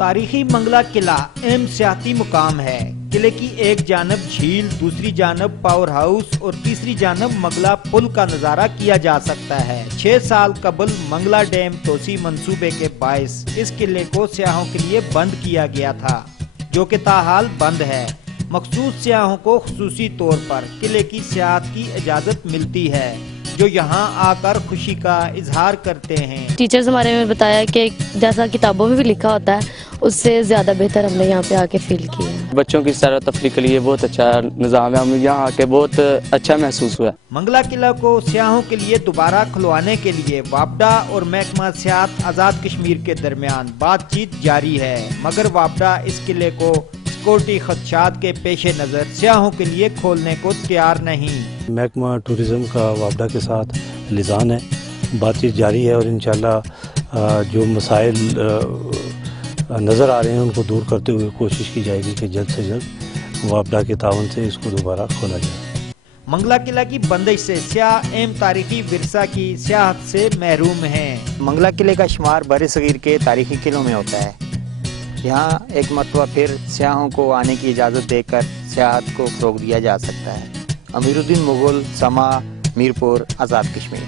تاریخی منگلا قلعہ اہم سیاحتی مقام ہے۔ قلعے کی ایک جانب جھیل، دوسری جانب پاور ہاؤس اور تیسری جانب منگلا پل کا نظارہ کیا جا سکتا ہے۔ 6 سال قبل منگلا ڈیم توسیع منصوبے کے باعث اس قلعے کو سیاحوں کے لیے بند کیا گیا تھا، جو کہ تاحال بند ہے۔ مخصوص سیاحوں کو خصوصی طور پر قلعے کی سیاحت کی اجازت ملتی ہے، جو یہاں آ کر خوشی کا اظہار کرتے ہیں۔ ٹیچرز ہمارے میں بتایا کہ جیسا کتابوں میں بھی لکھا ہوتا ہے اس سے زیادہ بہتر ہم نے یہاں پہ آ کے فیل کیا۔ بچوں کی سیر و تفریح کے لیے بہت اچھا نظام ہے، ہمیں یہاں آ کے بہت اچھا محسوس ہوا۔ منگلا قلعہ کو سیاحوں کے لیے دوبارہ کھلوانے کے لیے وابڈا اور محکمہ سیاحت آزاد کشمیر کے درمیان بات چیت جاری ہے، مگر وابڈا اس قلعے کو سیکورٹی خدشات کے پیش نظر سیاحوں کے لیے کھولنے کو تیار نہیں۔ محکمہ ٹورزم کا وابڈا کے ساتھ لسان ہے، بات چیت جاری ہے اور انشاءاللہ جو مسائل نظر آ رہے ہیں ان کو دور کرتے ہوئے کوشش کی جائے گی کہ جلد سے جلد وابڈا کے تعاون سے اس کو دوبارہ کھولا جائے۔ منگلا قلعہ کی بندش سے سیاح اہم تاریخی ورثہ کی سیاحت سے محروم ہیں۔ منگلا قلعے کا شمار بر صغیر کے تاریخی قلعوں میں ہوتا ہے۔ یہاں ایک مرتبہ پھر سیاحوں کو آنے کی اجازت دے کر سیاحت کو فروغ دیا جا سکتا ہے۔ امیر الدین مغل، سما، میرپور، آزاد کشمیر۔